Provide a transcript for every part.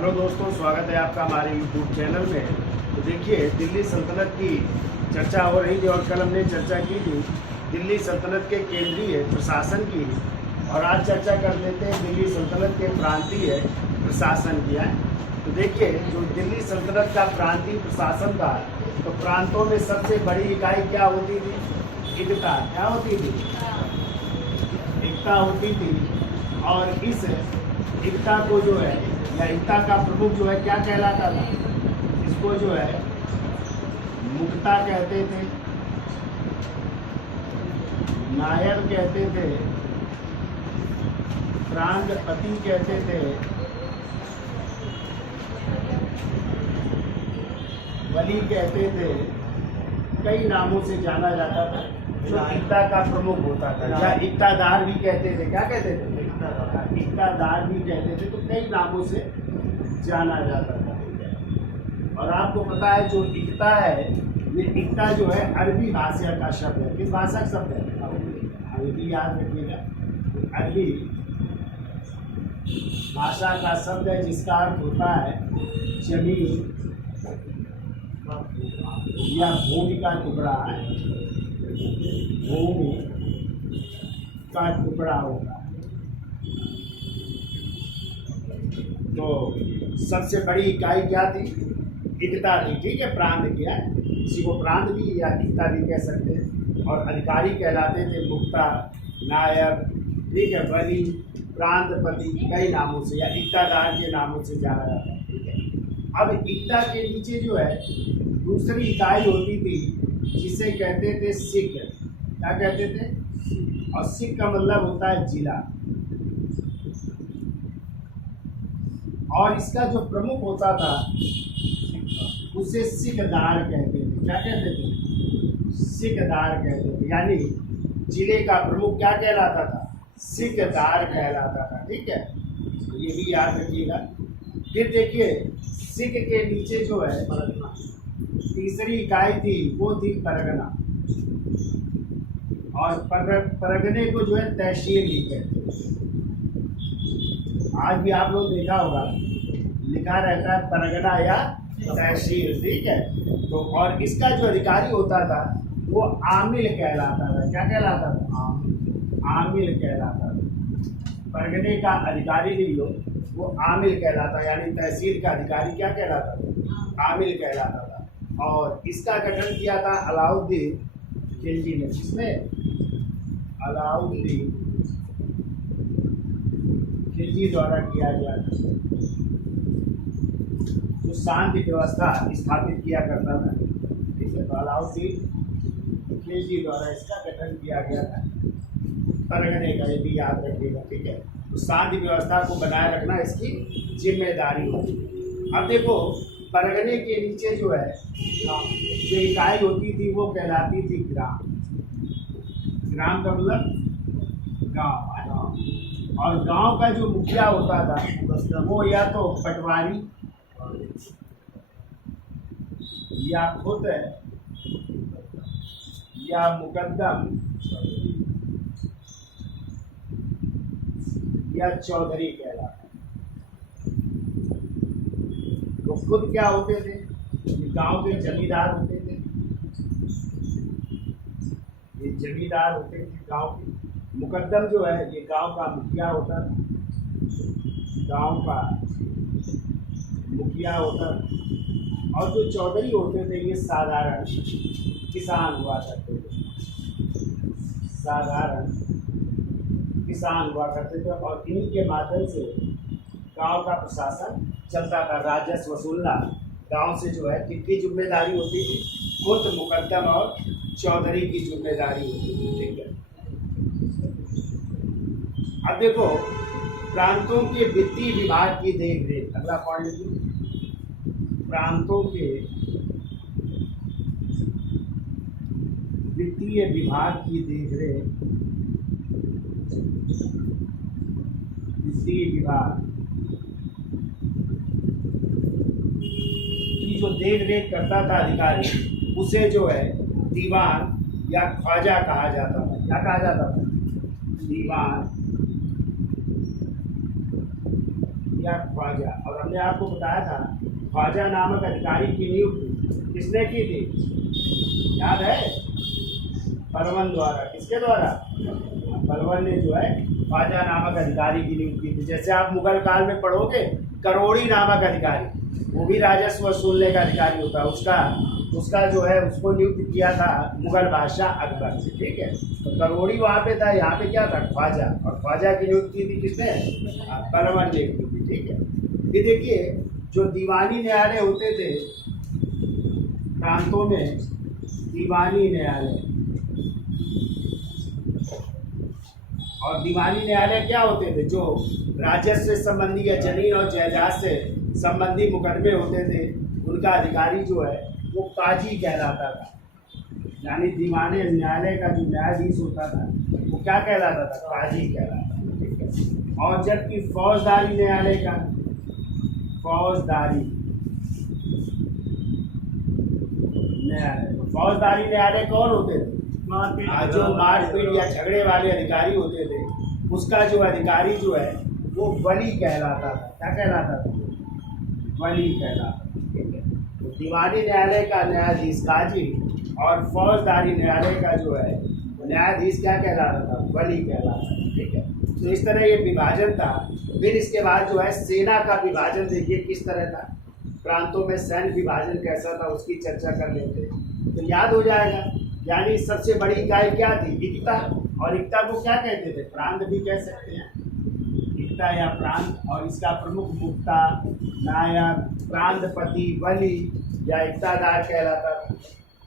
Hello दोस्तों, स्वागत है आपका हमारे यूट्यूब चैनल में। तो देखिए, दिल्ली सल्तनत की चर्चा हो रही थी और कल हमने चर्चा की थी दिल्ली सल्तनत के केंद्रीय प्रशासन की। और आज चर्चा कर लेते हैं दिल्ली सल्तनत के प्रांतीय प्रशासन की है। तो देखिए, जो दिल्ली सल्तनत का प्रांतीय प्रशासन था, तो प्रांतों में सबसे बड़ी इकाई क्या होती थी? एकता। क्या होती थी? एकता होती थी। और इस एकता को जो है, या एकता का प्रमुख जो है, क्या कहलाता था? इसको जो है मुक्ता कहते थे, नायर कहते थे, प्रांतपति कहते थे, वली कहते थे। कई नामों से जाना जाता था जो एकता का प्रमुख होता था, या एकतादार भी कहते थे। क्या कहते थे? एकतादार भी कहते थे। तो कई नामों से जाना जाता था। और आपको पता है, जो एकता है, ये एकता जो है अरबी भाषा का शब्द है। किस भाषा का शब्द है? अरबी। याद रखिएगा, अरबी भाषा का शब्द है, जिसका अर्थ होता है जमीन या भूमि का टुकड़ा है। भूमि का टुकड़ा होता है। तो सबसे बड़ी इकाई क्या थी? एकता थी। ठीक है, प्रांत क्या है, किसी को प्रांत भी या एकता भी कह सकते हैं। और अधिकारी कहलाते थे मुक्ता, नायब, ठीक है, वली, प्रांतपति, कई नामों से, या एकतादार के नामों से जाना जाता है। ठीक है। अब एकता के नीचे जो है दूसरी इकाई होती थी, जिसे कहते थे सिख। क्या कहते थे? और सिख का मतलब होता है जिला। और इसका जो प्रमुख होता था उसे सिखदार कहते थे। क्या कहते थे? सिखदार कहते थे। यानी जिले का प्रमुख क्या कहलाता था? सिखदार कहलाता था। ठीक है, तो ये भी याद रखिएगा। फिर देखिए, सिख के नीचे जो है तीसरी इकाई थी, वो थी परगना। और परगने को जो है तहसील भी कहते हैं। आज भी आप लोग देखा होगा, लिखा रहता है परगना या तहसील। ठीक है। तो और इसका जो अधिकारी होता था वो आमिल कहलाता था। क्या कहलाता था? आमिल कहलाता था। परगने का अधिकारी नहीं लो, वो आमिल कहलाता। यानी तहसील का अधिकारी क्या कहलाता था? आमिल कहलाता था। और इसका गठन किया था अलाउद्दीन खिलजी ने। जिसमें अलाउद्दीन खिलजी द्वारा किया गया था, जो शांति व्यवस्था स्थापित किया करता था। ठीक है, तो अलाउद्दीन खिलजी द्वारा इसका गठन किया गया था परगने का। ये भी याद रखिएगा। ठीक है, तो शांति व्यवस्था को बनाए रखना इसकी जिम्मेदारी होती है। अब देखो, परगने के नीचे जो है जो इकाई होती थी वो कहलाती थी ग्राम। ग्राम का मतलब गांव। और गांव का जो मुखिया होता था वो या तो पटवारी, या खुद, या मुकद्दम, या चौधरी कहलाता। तो खुद क्या होते थे? गांव के जमींदार होते थे। ये जमींदार होते थे गांव के। मुकद्दम जो है ये गांव का मुखिया होता था। गांव का मुखिया होता था। और जो चौधरी होते थे ये साधारण किसान हुआ करते थे। साधारण किसान हुआ करते थे। और इन्हीं के माध्यम से गांव का प्रशासन चलता था। राजस्व वसूलना गांव से जो है किसकी जिम्मेदारी होती थी? खुद मुकद्दम और चौधरी की जिम्मेदारी होती थी। ठीक है। अब देखो, प्रांतों के वित्तीय विभाग की देखरेख। अगला पॉइंट लिखिए, प्रांतों के वित्तीय विभाग की देखरेख। वित्तीय विभाग की जो देख रेख करता था अधिकारी, उसे जो है दीवान या ख्वाजा कहा जाता था। क्या कहा जाता था? दीवान या ख्वाजा। और हमने आपको बताया था ख्वाजा नामक अधिकारी की नियुक्ति किसने की थी, याद है? परवन द्वारा। किसके द्वारा? परवन ने जो है ख्वाजा नामक अधिकारी की नियुक्ति की थी। जैसे आप मुगल काल में पढ़ोगे करोड़ी नामक अधिकारी, वो भी राजस्व वसूलने का अधिकारी होता है, उसका जो है उसको नियुक्त किया था मुगल बादशाह अकबर से, ठीक है। तो करोड़ी वहाँ पे था, यहाँ पे क्या था, ख्वाजा। और ख्वाजा की नियुक्ति थी किसने? परवन ने की थी, ठीक है। ये देखिए जो दीवानी न्यायालय होते थे प्रांतों में, दीवानी न्यायालय और दीवानी न्यायालय क्या होते थे, जो राजस्व से संबंधी या जमीन और जायदाद से संबंधी मुकदमे होते थे, उनका अधिकारी जो है वो काजी कहलाता था। यानी दीवानी न्यायालय का जो न्यायाधीश होता था वो क्या कहलाता था, काजी कहलाता था, ठीक है। और जबकि फौजदारी न्यायालय का, फौजदारी न्यायालय कौन होते थे, जो मारपीट या झगड़े वाले अधिकारी होते थे, उसका जो अधिकारी जो है वो वली कहलाता था। क्या कहलाता था? वली कहलाता था, ठीक है। तो दीवानी न्यायालय का न्यायाधीश काजी और फौजदारी न्यायालय का जो है न्यायाधीश क्या कहलाता था, वली कहलाता था, ठीक है। तो इस तरह ये विभाजन था। फिर इसके बाद जो है सेना का विभाजन देखिए किस तरह था, प्रांतों में सैन्य विभाजन कैसा था उसकी चर्चा कर लेते तो याद हो जाएगा। यानी सबसे बड़ी इकाई क्या थी, इक्ता। और इक्ता को क्या कहते थे, प्रांत भी कह सकते हैं, इक्ता या प्रांत। और इसका प्रमुख मुक्ता, नायक, प्रांतपति, वली या इक्तादार कहलाता था।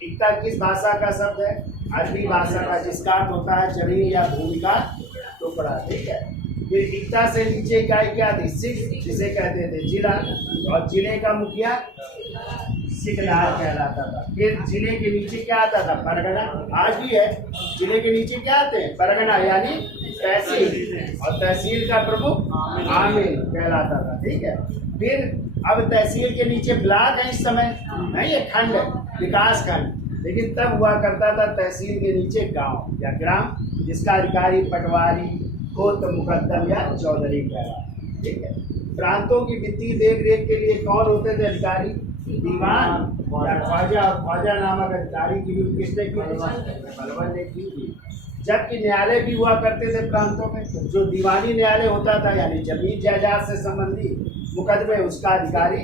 इक्ता किस भाषा का शब्द है, अरबी भाषा का, जिसका अर्थ होता है जमीन या भूमि का टुकड़ा, ठीक है। फिर इक्ता से नीचे इकाई क्या थी, सिख, जिसे कहते थे जिला। और जिले का मुखिया सिकदार कहलाता था। फिर जिले के नीचे क्या आता था, परगना। आज भी है, जिले के नीचे क्या आते हैं, परगना यानी तहसील। और तहसील का प्रमुख आमिर कहलाता था, ठीक है। फिर अब तहसील के नीचे ब्लॉक है, इस समय नहीं, ये खंड है, विकास खंड। लेकिन तब हुआ करता था तहसील के नीचे गांव या ग्राम, जिसका अधिकारी पटवारी, कोत मुकद्दम या चौधरी कहलाता, ठीक है। प्रांतों की वित्तीय देखरेख के लिए कौन होते थे अधिकारी, दीवान या ख्वाजा। और ख्वाजा नामक अधिकारी की नियुक्ति किसने की, परवन ने की थी। जबकि न्यायालय भी हुआ करते थे प्रांतों में, जो दीवानी न्यायालय होता था यानी जमीन जायदाद से संबंधी मुकदमे, उसका अधिकारी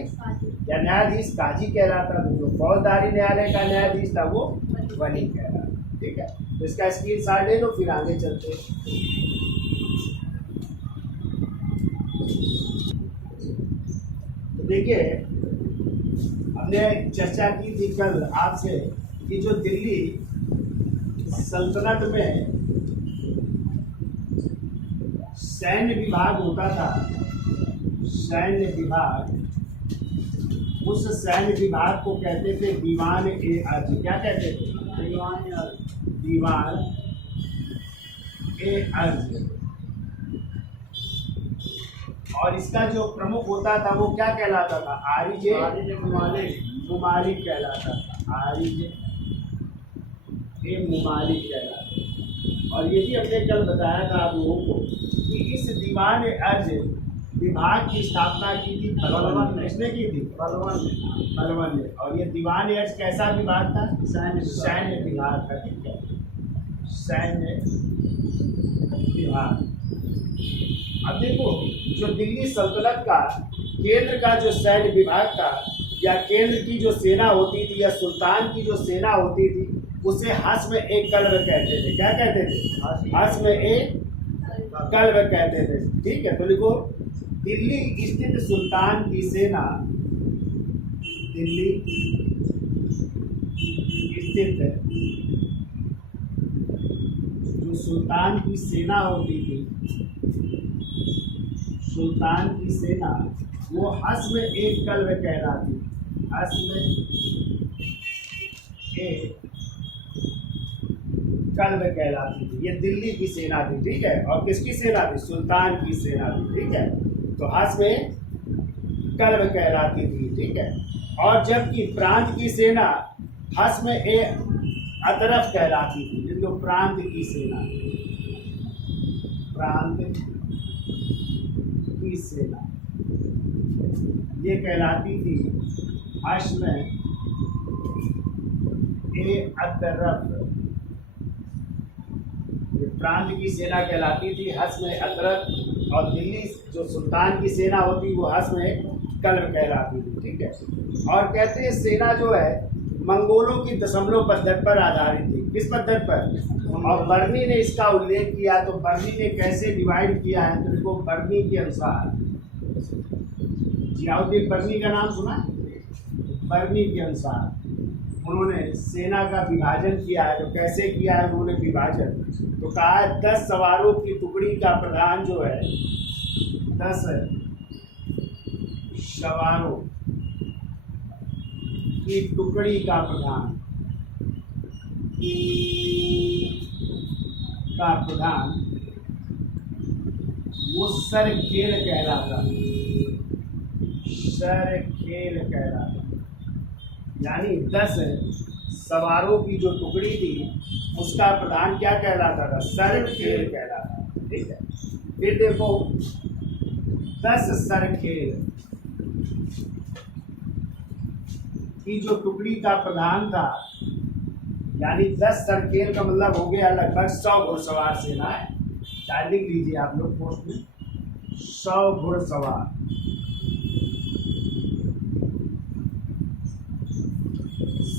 या न्यायाधीश काजी कहलाता था। जो फौजदारी न्यायालय का न्यायाधीश था वो वली कहलाता, ठीक है। तो इसका स्क्रीनशॉट ले लो, फिर आगे चलते हैं। तो देखिए हमने चर्चा की थी कल आपसे कि जो दिल्ली सल्तनत में सैन्य विभाग होता था, सैन्य विभाग, उस सैन्य विभाग को कहते थे दीवान ए अर्ज। क्या कहते थे, दीवान ए अर्ज। और इसका जो प्रमुख होता था वो क्या कहलाता था, आरिजे मुमालिक कहलाता था, आरिजे मुमालिक कहलाता। और ये भी हमने कल बताया था आप लोगों को कि इस दीवान अर्ज विभाग की स्थापना की थी परवन ने। किसने की थी, परवन ने। और ये दीवान अर्ज कैसा विभाग था, सैन्य विभाग का, ठीक है, सैन्य विभाग। अब देखो जो दिल्ली सल्तनत का केंद्र का जो सैन्य विभाग था या केंद्र की जो सेना होती थी या सुल्तान की जो सेना होती थी, उसे हस्म ए कल्ब कहते थे। क्या कहते थे, हस्म ए कल्ब कहते थे, ठीक है। तो लिखो दिल्ली स्थित सुल्तान की सेना, दिल्ली स्थित जो सुल्तान की सेना होती थी, सुल्तान की सेना, वो हस्म ए कल्ब कहलाती, हस्म ए कल्ब कहलाती थी। ये दिल्ली की सेना थी, ठीक है। और किसकी सेना थी, सुल्तान की सेना थी, ठीक है। तो हस्म ए कल्ब कहलाती थी, ठीक है। और जबकि प्रांत की सेना हस्म ए अतरफ कहलाती थी। जो प्रांत की सेना, प्रांत की सेना ये कहलाती थी हश्म ए अतरफ। ये प्रांत की सेना कहलाती थी हश्म अतरफ, और दिल्ली जो सुल्तान की सेना होती वो हश्म कल्ब कहलाती थी। ठीक है। और कहते हैं सेना जो है मंगोलों की दशमलव पद्धति पर आधारित थी। किस पद्धति पर? और बर्नी ने इसका उल्लेख किया, तो बर्नी ने कैसे डिवाइड किया है, तो देखो बर्नी के अनुसार, जियाउद्दीन बर्नी का नाम सुना? बर्नी के अनुसार उन्होंने सेना का विभाजन किया है। तो कैसे किया है उन्होंने विभाजन? तो कहा है 10 सवारों की टुकड़ी का प्रधान जो है, 10 सवारों की टुकड़ी का प्रधान वो सरखेल कहलाता, सरखेल कहलाता। यानी 10 सवारों की जो टुकड़ी थी उसका प्रधान क्या कहलाता था? सरखेल कहलाता। ठीक है। फिर देखो 10 सरखेल की जो टुकड़ी का प्रधान था, यानी 10 सरखेल का मतलब हो गया लगभग 100 घुड़सवार सेना है। चाहे लिख लीजिए आप लोग पोस्ट में, 100 घुड़सवार।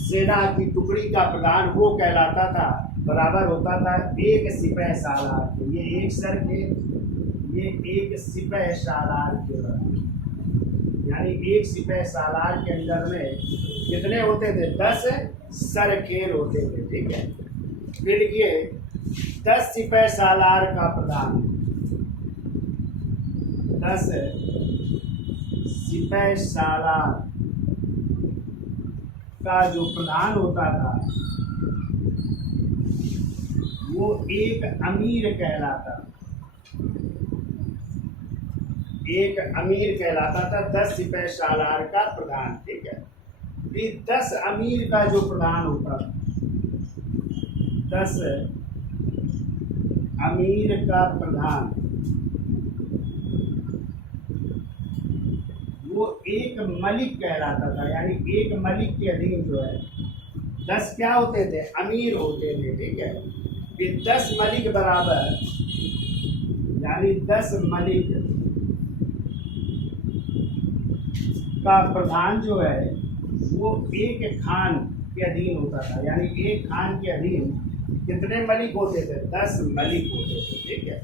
सेना की टुकड़ी का प्रधान वो कहलाता था, बराबर होता था 1 सिपह सालार के। ये 1 सरखेल, ये 1 सिपह सालार के बराबर। यानी 1 सिपह सालार के अंदर में कितने होते थे? 10 सरखेल होते थे। ठीक है। फिर ये 10 सिपह सालार का प्रधान, 10 सिपह सालार का जो प्रधान होता था वो एक अमीर कहलाता, एक अमीर कहलाता था 10 सिपह सालार का प्रधान। ठीक है। ये 10 अमीर का जो प्रधान होता था, 10 अमीर का प्रधान वो एक मलिक कहलाता था। यानी एक मलिक के अधीन जो है 10 क्या होते थे? अमीर होते थे। ठीक है। फिर 10 मलिक बराबर, यानी 10 मलिक का प्रधान जो है वो एक खान के अधीन होता था। यानी एक खान के अधीन कितने मलिक होते थे? 10 मलिक होते थे। ठीक है।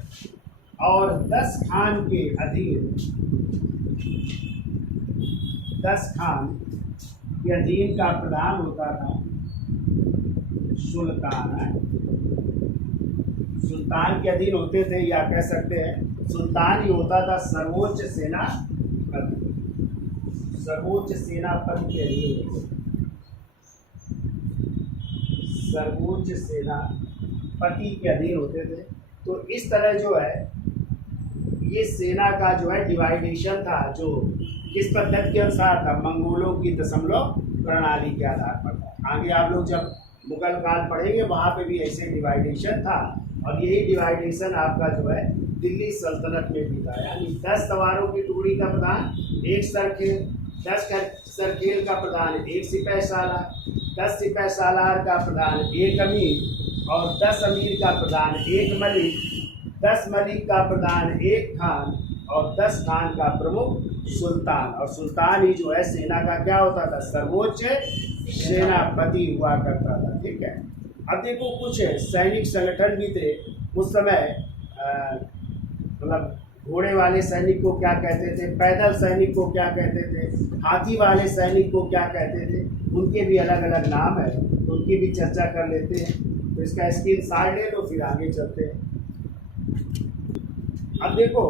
और 10 खान के अधीन, 10 खान के अधीन का प्रधान होता था सुल्तान। है सुल्तान के अधीन होते थे, या कह सकते हैं सुल्तान ही होता था सर्वोच्च सेनापति, सर्वोच्च सेनापति के अधीन, सर्वोच्च सेनापति के अधीन होते थे। तो इस तरह जो है ये सेना का जो है डिवाइडेशन था, जो किस पद्धति के अनुसार था? मंगोलों की दशमलव प्रणाली के आधार पर था। आगे आप लोग जब मुगल काल पढ़ेंगे वहाँ पे भी ऐसे डिवाइडेशन था, और यही डिवाइडेशन आपका जो है दिल्ली सल्तनत में भी था। यानी 10 सवारों की टुकड़ी का प्रधान 1 सरखेल, 10 सरखेल का प्रधान 1 सिपह सालार, 10 सिपह सालार का प्रधान 1 अमीर, और 10 अमीर का प्रधान 1 मलिक, 10 मलिक का प्रधान 1 खान, और 10 खान का प्रमुख सुल्तान। और सुल्तान ही जो है सेना का क्या होता था? सर्वोच्च सेनापति हुआ करता था। ठीक है। अब देखो कुछ सैनिक संगठन भी थे उस समय, मतलब घोड़े वाले सैनिक को क्या कहते थे, पैदल सैनिक को क्या कहते थे, हाथी वाले सैनिक को क्या कहते थे, उनके भी अलग अलग नाम है, तो उनकी भी चर्चा कर लेते हैं। तो इसका स्क्रीनशॉट ले लो, फिर आगे चलते हैं। अब देखो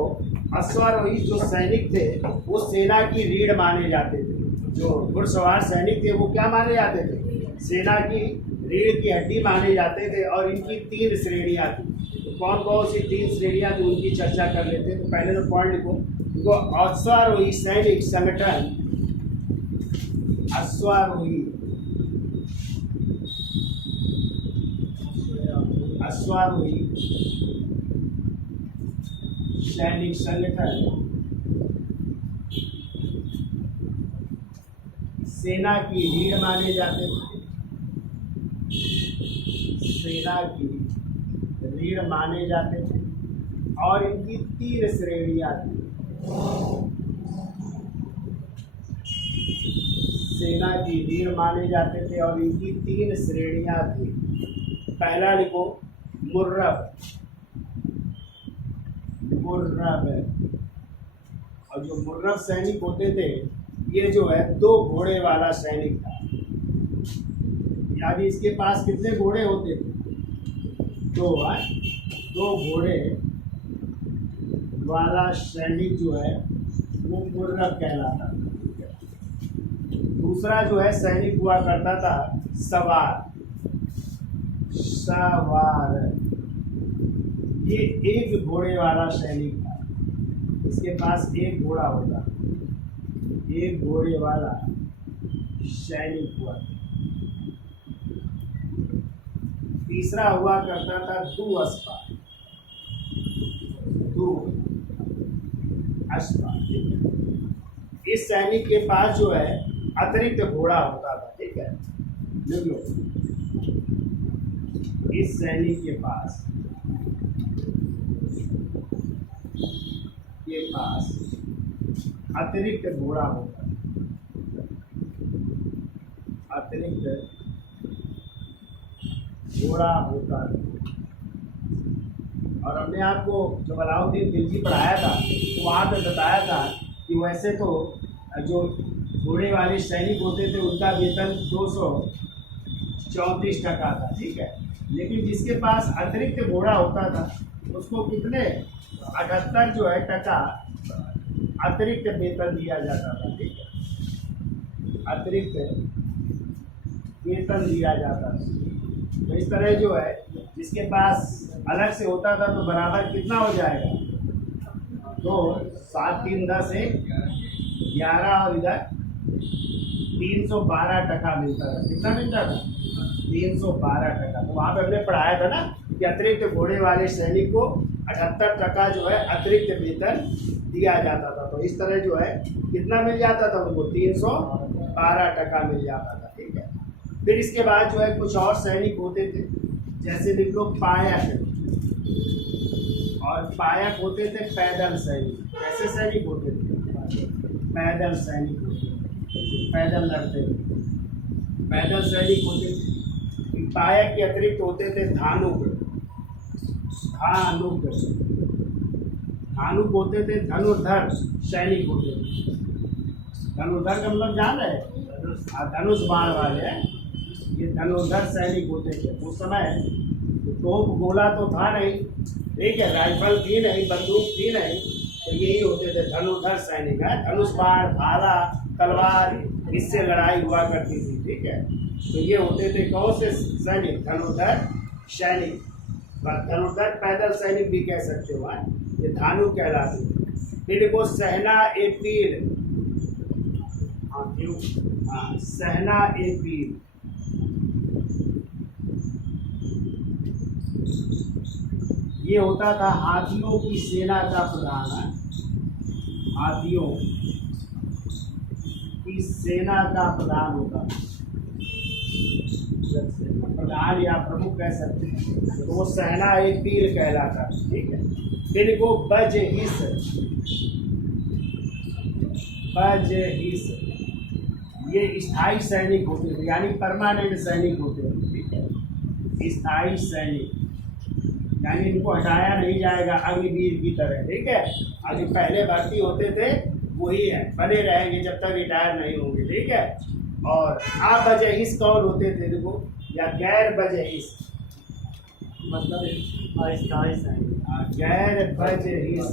अश्वारोही जो सैनिक थे वो सेना की रीढ़ माने जाते थे। जो घुड़सवार सैनिक थे वो क्या माने जाते थे? सेना की रीढ़ की हड्डी माने जाते थे। और इनकी 3 श्रेणियाँ थी। तो कौन कौन सी 3 श्रेणियाँ थी उनकी चर्चा कर लेते हैं। तो पहले तो पॉइंट लिखो, देखो अश्वारोही सैनिक संगठन, अश्वारोही सैनिक संगठन सेना की रीढ़ माने जाते थे, सेना की रीढ़ माने जाते थे और इनकी 3 श्रेणियां थी। सेना की रीढ़ माने जाते थे और इनकी 3 श्रेणियां थी। पहला लिखो मुर्रब, मुर्रब। और जो मुर्रब सैनिक होते थे ये जो है 2 घोड़े वाला सैनिक था। यानी इसके पास कितने घोड़े होते थे? 2 घोड़े वाला सैनिक जो है वो मुर्रब कहलाता था। दूसरा जो है सैनिक हुआ करता था सवार, सवार। ये 1 घोड़े वाला सैनिक था, इसके पास 1 घोड़ा होता, 1 घोड़े वाला सैनिक हुआ। तीसरा हुआ करता था दुअस्पा, दुअस्पा। इस सैनिक के पास जो है अतिरिक्त घोड़ा होता था, ठीक है, लिख लो। इस सैनिक के पास अतिरिक्त घोड़ा होता है, अतिरिक्त घोड़ा होता है। और हमने आपको जब अलाउद्दीन खिलजी पढ़ाया था तो वहाँ पे बताया था कि वैसे तो जो घोड़े वाले सैनिक होते थे उनका वेतन 234 टका था, ठीक है, लेकिन जिसके पास अतिरिक्त घोड़ा होता था उसको कितने 78 जो है टका अतिरिक्त वेतन दिया जाता था, ठीक है, अतिरिक्त वेतन दिया जाता था। तो इस तरह जो है जिसके पास अलग से होता था तो बराबर कितना हो जाएगा? तो 7 3 10 1 11 और इधर 312 टका मिलता था। कितना मिलता था? 312 टका। तो वहाँ पे हमने पढ़ाया था ना कि अतिरिक्त घोड़े वाले सैनिक को 78 टका जो है अतिरिक्त वेतन दिया जाता था। तो इस तरह जो है कितना मिल जाता था उनको? 312 टका मिल जाता था, ठीक है। फिर इसके बाद जो है कुछ और सैनिक होते थे, जैसे लिख लो पायक, और पायक होते थे पैदल सैनिक। कैसे सैनिक होते थे? पैदल सैनिक होते थे, पैदल लड़ते थे, पैदल सैनिक होते थे। पायक के अतिरिक्त होते थे धानुक, धानुक, धानुक होते थे धनुर्धर सैनिक होते थे। धनुर्धर का मतलब जान रहे? धनुष बाण वाले हैं, ये धनुर्धर सैनिक होते थे। उस समय तोप गोला तो था नहीं, ठीक है, राइफल थी नहीं, बंदूक थी नहीं, तो यही होते थे धनुर्धर सैनिक है। धनुष बाण, भाला, तलवार, इससे लड़ाई हुआ करती थी, ठीक है। तो ये होते थे कौन से सैनिक? धनुर्धर सैनिक। धनुर्धर पैदल सैनिक भी कह सकते हो, ये धानु कहलाते थे। फिर देखो सहना ए पीर, सहना ए पीर, ये होता था हाथियों की सेना का प्रधान, हाथियों की सेना का प्रधान होता था, प्रधान या प्रमुख कह सकते हैं। तो वो सहना एक पीर कहलाता, ठीक है। फिर को बजहिस, बजहिस, ये स्थायी सैनिक होते थे, यानी परमानेंट सैनिक होते थे, ठीक है, स्थायी सैनिक, यानी इनको हटाया नहीं जाएगा अग्निवीर की तरह, ठीक है। और जो पहले भर्ती होते थे वही है, बने रहेंगे जब तक रिटायर नहीं होंगे, ठीक है। और आप बजहिस कौन होते थे? देखो, या गैर बजहिस, मतलब अस्थायी सैनिक, गैर बजहिस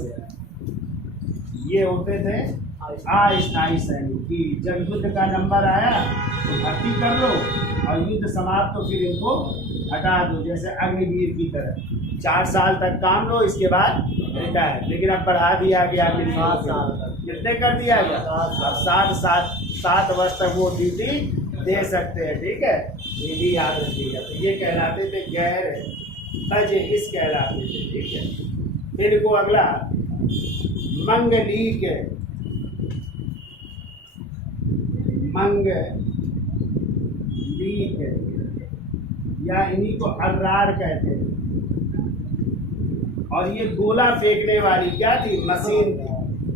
ये होते थे अस्थायी सैनिक की जब युद्ध का नंबर आया तो भर्ती कर लो और युद्ध समाप्त तो फिर इनको हटा दो, जैसे अग्निवीर की तरह 4 साल तक काम लो, इसके बाद रिटायर। लेकिन अब बढ़ा दिया गया, 7 साल तक। कितने कर दिया गया? 7 वर्ष तक वो ड्यूटी दे सकते हैं, ठीक है, ये भी याद रखिएगा। तो ये कहलाते थे गैर बजहिस कहलाते थे, ठीक है। फिर को अगला मंगलीक, मंग लीक या इन्हीं को अर्रार कहते हैं। और ये गोला फेंकने वाली क्या थी? मशीन थी।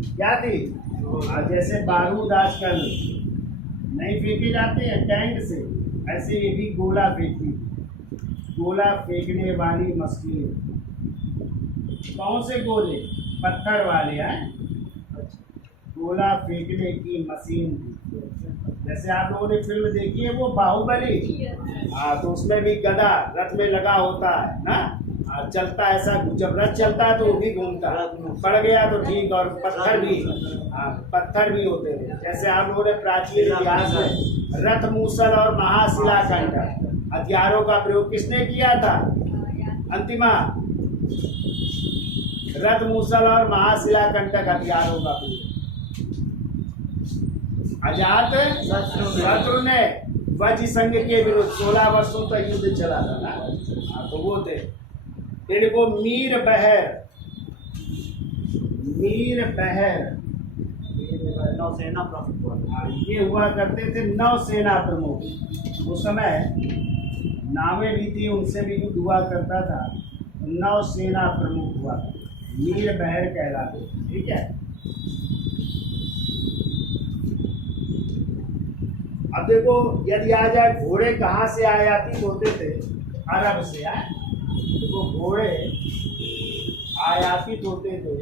क्या थी? जैसे बारूद आजकल नहीं फेंके जाते हैं टैंक से, ऐसे ये भी गोला फेंकती। गोला फेंकने वाली मशीन। कौन से गोले? पत्थर वाले हैं। गोला फेंकने की मशीन थी। जैसे आप लोगों ने फिल्म देखी है वो बाहुबली, हाँ, तो उसमें भी गदा रथ में लगा होता है ना, चलता ऐसा, जब रथ चलता है तो वो भी घूमता है, पड़ गया तो ठीक। और पत्थर भी, पत्थर भी होते थे। जैसे आप लोगों ने प्राचीन इतिहास में रथ मूसल और महाशिलाखंड हथियारों का प्रयोग किसने किया था? अंतिमा, रथ मूसल और महाशिलाखंडक हथियारों का प्रयोग अजात शत्रु ने वज्र संघ के विरुद्ध 16 वर्षों तक युद्ध चला था ना, तो वो थे। फिर वो मीर बहर नौसेना प्रमुख, ये हुआ करते थे नौसेना प्रमुख। उस समय नावें भी थी, उनसे भी युद्ध हुआ करता था। नौसेना प्रमुख हुआ, मीर बहर कहलाते। ठीक है, अब देखो यदि आ जाए घोड़े कहाँ से आयातित होते थे? अरब से। देखो घोड़े आयातित होते थे,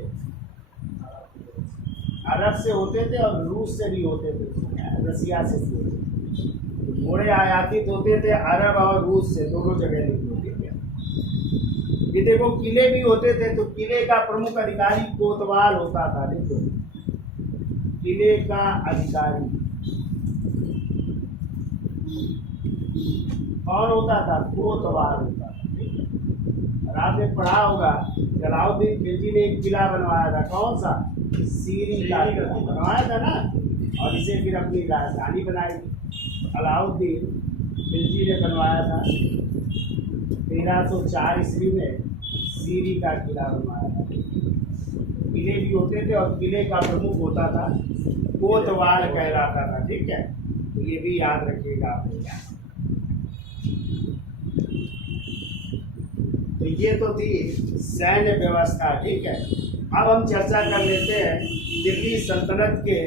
अरब से होते थे और रूस से भी होते थे, रसिया से भी होते थे। घोड़े आयातित होते थे अरब और रूस से, दोनों जगह नहीं होते थे। ये देखो किले भी होते थे, तो किले का प्रमुख अधिकारी कोतवाल होता था। देखो किले का अधिकारी कौन होता था? कोतवाल होता था। और आपने पढ़ा होगा अलाउद्दीन खिलजी ने एक किला बनवाया था। कौन सा? सीरी का बनवाया था ना, और इसे फिर अपनी राजधानी बनाई। अलाउद्दीन खिलजी ने बनवाया था 1304 ईस्वी में, सीरी का किला बनवाया था। किले भी होते थे और किले का प्रमुख होता था कोतवाल कहलाता था। ठीक है, तो ये भी याद रखिएगा आप। तो ये तो थी सैन्य व्यवस्था। ठीक है, अब हम चर्चा कर लेते हैं दिल्ली सल्तनत के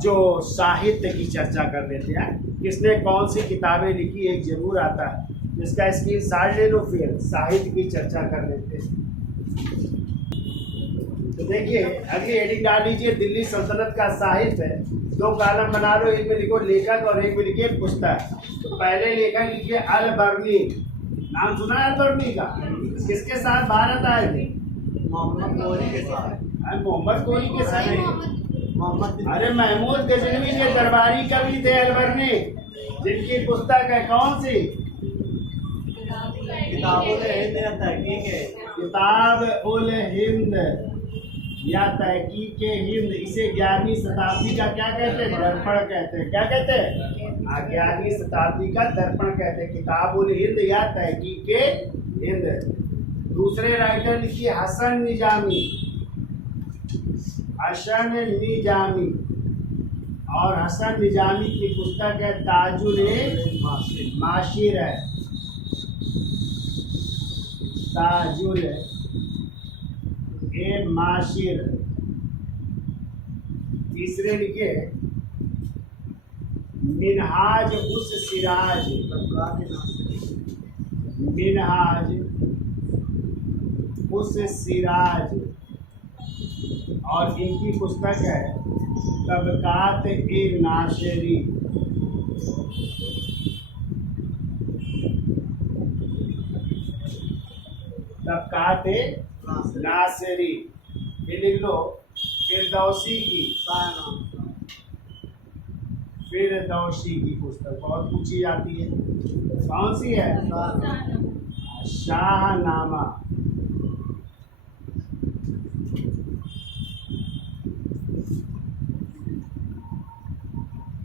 जो साहित्य की चर्चा कर लेते हैं। किसने कौन सी किताबें लिखी, एक जरूर आता है, जिसका स्क्रीन शॉट ले लो, फिर साहित्य की चर्चा कर लेते हैं। तो देखिए अगली हेडिंग डाल लीजिए, दिल्ली सल्तनत का साहित्य। 2 कॉलम बना लो, एक में लिखो लेखक और एक में लिखिए पुस्तक। तो पहले लेखक लिखिए अल-बर्नी। नाम सुना है अल-बर्नी का? किसके साथ भारत आए थे? मोहम्मद गोरी के साथ। मोहम्मद गोरी के साथ नहीं, अरे महमूद गजनवी के दरबारी कवि थे अल-बर्नी, जिनकी पुस्तक है कौन सी? किताब-उल-हिंद या तहकीक हिंद। इसे 11वीं शताब्दी का क्या कहते हैं? दर्पण कहते हैं। क्या कहते हैं? 11वीं शताब्दी का दर्पण कहते हैं, किताब-उल-हिंद या तहकीक हिंद। दूसरे राइटर लिखिए हसन निजामी। हसन निजामी, और हसन निजामी की पुस्तक है ताजुल-ए-माशिर है, ताजुल-ए-माशिर। तीसरे लिखे मिनहाज उस सिराज, मिनहाज उस सिराज। और इनकी पुस्तक है तबकात-ए-नाशरी। तबकात-ए-नाशरी ये लिख लो। फिरदौसी की, फिरदौसी की पुस्तक बहुत पूछी जाती है। कौन सी है? शाहनामा।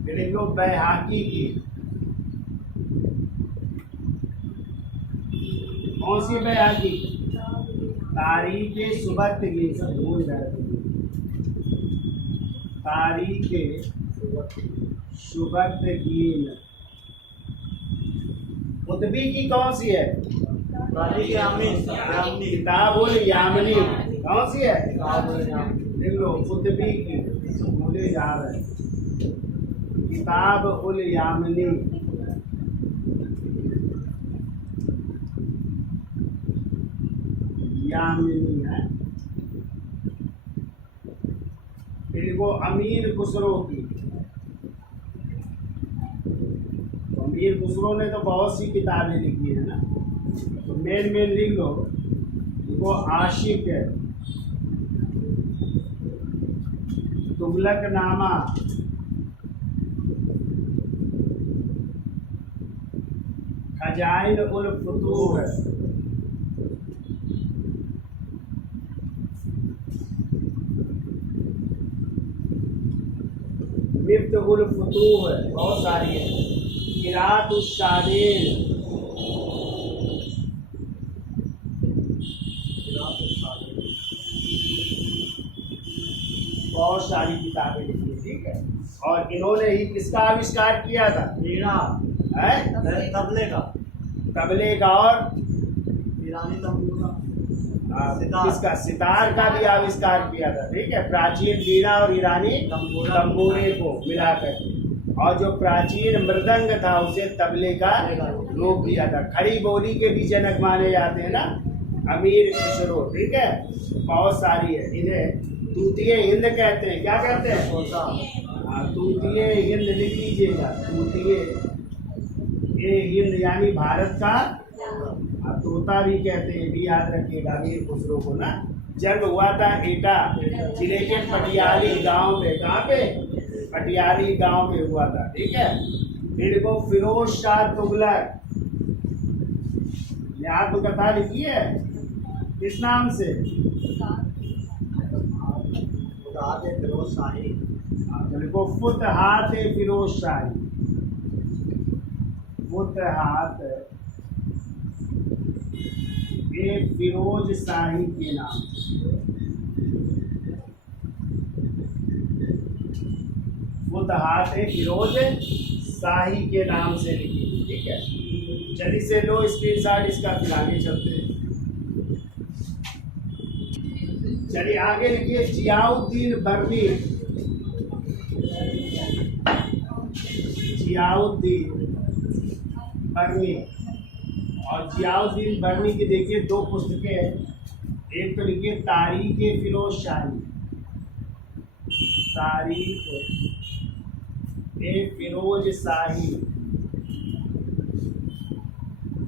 लिख लो बैहाकी की। कौन सी बैहाकी? तारीख-ए-सुबक्तगीन। सब भूल गए, तारीख शुभद्रगीन। कुतुबी की कौन सी है? तारीख यामिनी। किताबुल यामिनी कौन सी है? किताबुल यामिनी। देख लो, कुतुबी की भूले जा रहे हैं। किताब उल यामिनी। यामिनी है। फिर वो अमीर खुसरो की। तो अमीर खुसरो ने तो बहुत सी किताबें लिखी है ना, तो मेन मेन लिख लो। वो आशिक है। तुगलक नामा। खजाइन उल फुतूह है। मिफ्त उल फुतूह है, बहुत सारी है। किरात उस शादीन। बहुत सारी किताबें लिखी है, ठीक है। और इन्होंने ही किसका आविष्कार किया था? वीणा है तबले का। तबले का और ईरानी तंबू का। किसका? सितार का भी आविष्कार किया था, ठीक है। प्राचीन वीणा और ईरानी तंबूरे को मिलाकर। और जो प्राचीन मृदंग था उसे तबले का रूप दिया था। खड़ी बोली के भी जनक माने जाते हैं ना अमीर खुसरो, ठीक है। बहुत सारी है। इन्हें तूतिए हिंद कहते हैं। क्या कहते हैं? तूतिए हिंद लिख लीजिएगा। तूतिए ये हिंद यानी भारत का तोता भी कहते हैं, भी याद रखिएगा अमीर खुसरो को ना। जन्म हुआ था एटा जिले के पटियाली गांव में। कहाँ पे? पटियाली गांव में हुआ था, ठीक है। फिर को फिरोज शाह तुगलक ने आत्मकथा लिखी है। किस नाम से? फिरोज शाही। देखो, फुतहात फिरोज शाही। फुतहात ये फिरोज शाही के नाम से। फुतहात फिरोज शाही के नाम से लिखी, ठीक है। जल्दी से लो स्क्रीनशॉट इसका, फिर आगे चलते हैं। चलिए आगे लिखिए। जियाउद्दीन बर्नी। जियाउद्दीन बर्नी। और जियाउद्दीन बर्नी की देखिए दो पुस्तकें हैं। एक तो लिखिए तारीख फिरोज शाही। तारीख फिरोज शाही।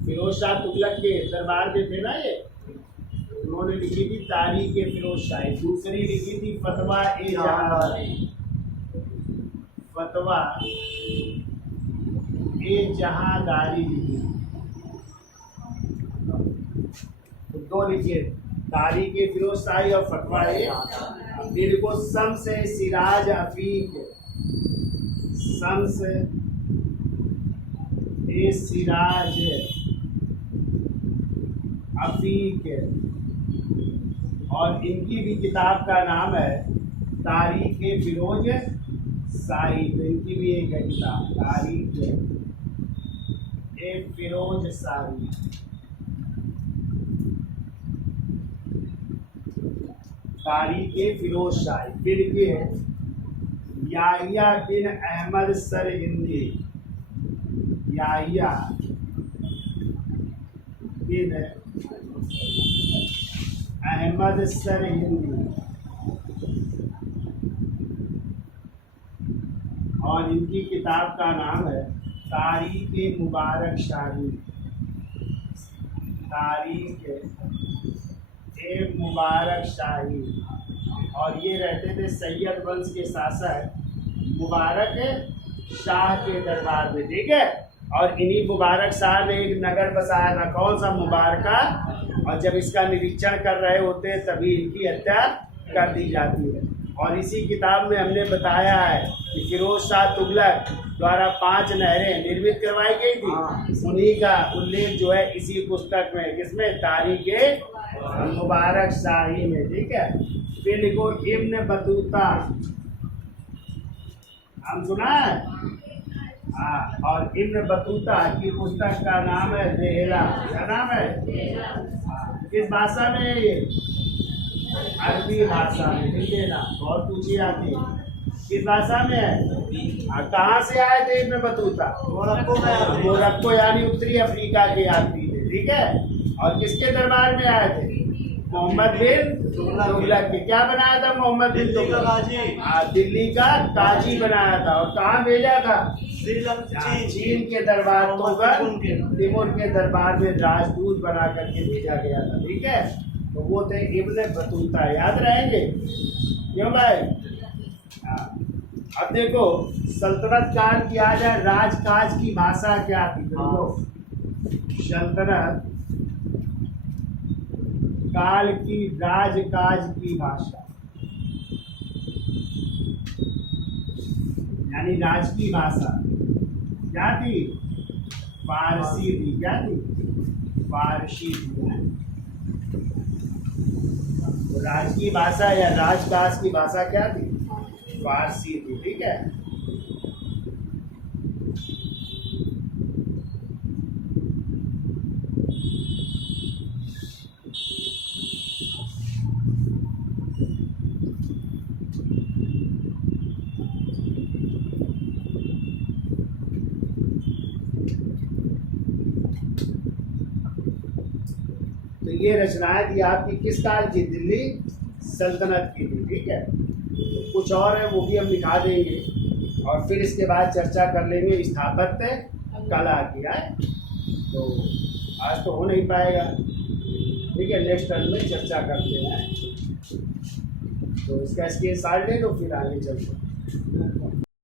फिरोज शाह तुगलक के दरबार में थे ना ये, उन्होंने लिखी थी तारीख फिरोज शाही। दूसरी लिखी थी फतवा ए जहांदारी। फतवा ए जहांदारी लिखी। तो दो लिखिए, तारीख फिरोज शाही और फतवा ए। फिर को शम्स सिराज अफीक। शम्स ए सिराज अफीक। और इनकी भी किताब का नाम है तारीख फिरोज शाही। तो इनकी भी एक है किताब, तारीख फिरोज शाही। तारीख फिरोज शाही। फिर ये याहिया बिन अहमद सर हिंदी। याहिया बिन अहमद सर हिंदी। और इनकी किताब का नाम है तारीख मुबारक शाही। तारीख मुबारक शाही। और ये रहते थे सैयद वंश के शासक मुबारक शाह के दरबार में, ठीक है। और इन्हीं मुबारक शाह ने एक नगर बसाया था, कौन सा? मुबारका। और जब इसका निरीक्षण कर रहे होते हैं तभी इनकी हत्या कर दी जाती है। और इसी किताब में हमने बताया है कि फिरोज शाह तुगलक द्वारा 5 नहरें निर्मित करवाई गई थी। उन्हीं का उल्लेख जो है इसी पुस्तक में, किसमें? तारीख मुबारक शाही में, ठीक है। फिर लिखो इब्न बतूता। नाम सुना है? हाँ, और इब्न बतूता की पुस्तक का नाम है देहरा। क्या नाम है? हाँ, किस भाषा में है ये? अरबी भाषा में। लिख देना, बहुत पूछी आती है। किस भाषा में है? हाँ, कहाँ से आए थे इब्न बतूता? मोरक्को में आते हैं। मोरक्को यानी उत्तरी अफ्रीका के यात्री थे, ठीक है। और किसके दरबार में आए थे? मोहम्मद बिन तुगलक के। क्या बनाया था मोहम्मद बिन दिल्ली का तुगलक? काजी। हाँ, दिल्ली का काजी बनाया था। और कहाँ भेजा था? श्रीलंका चीन के दरबार तिमुर तिमुर के दरबार में राजदूत बना करके भेजा गया था, ठीक है। तो वो थे इब्न बतूता, याद रहेंगे क्यों भाई? हाँ। अब देखो, सल्तनत काल की आ जाए, राजकाज की भाषा क्या थी? देखो, सल्तनत काल की राजकाज की भाषा यानी राज की भाषा क्या थी? फारसी थी। क्या थी? फारसी थी। तो राज की भाषा या राजकाज की भाषा क्या थी? फारसी थी, ठीक है। तो ये रचनाएं थी आपकी किस काल की? दिल्ली सल्तनत की थी, ठीक है। तो कुछ और है वो भी हम दिखा देंगे, और फिर इसके बाद चर्चा कर लेंगे स्थापत्य कला की है। तो आज तो हो नहीं पाएगा, ठीक है, नेक्स्ट टर्म में चर्चा करते हैं। तो इसका स्केच सार ले लो, फिर आगे चलते हैं।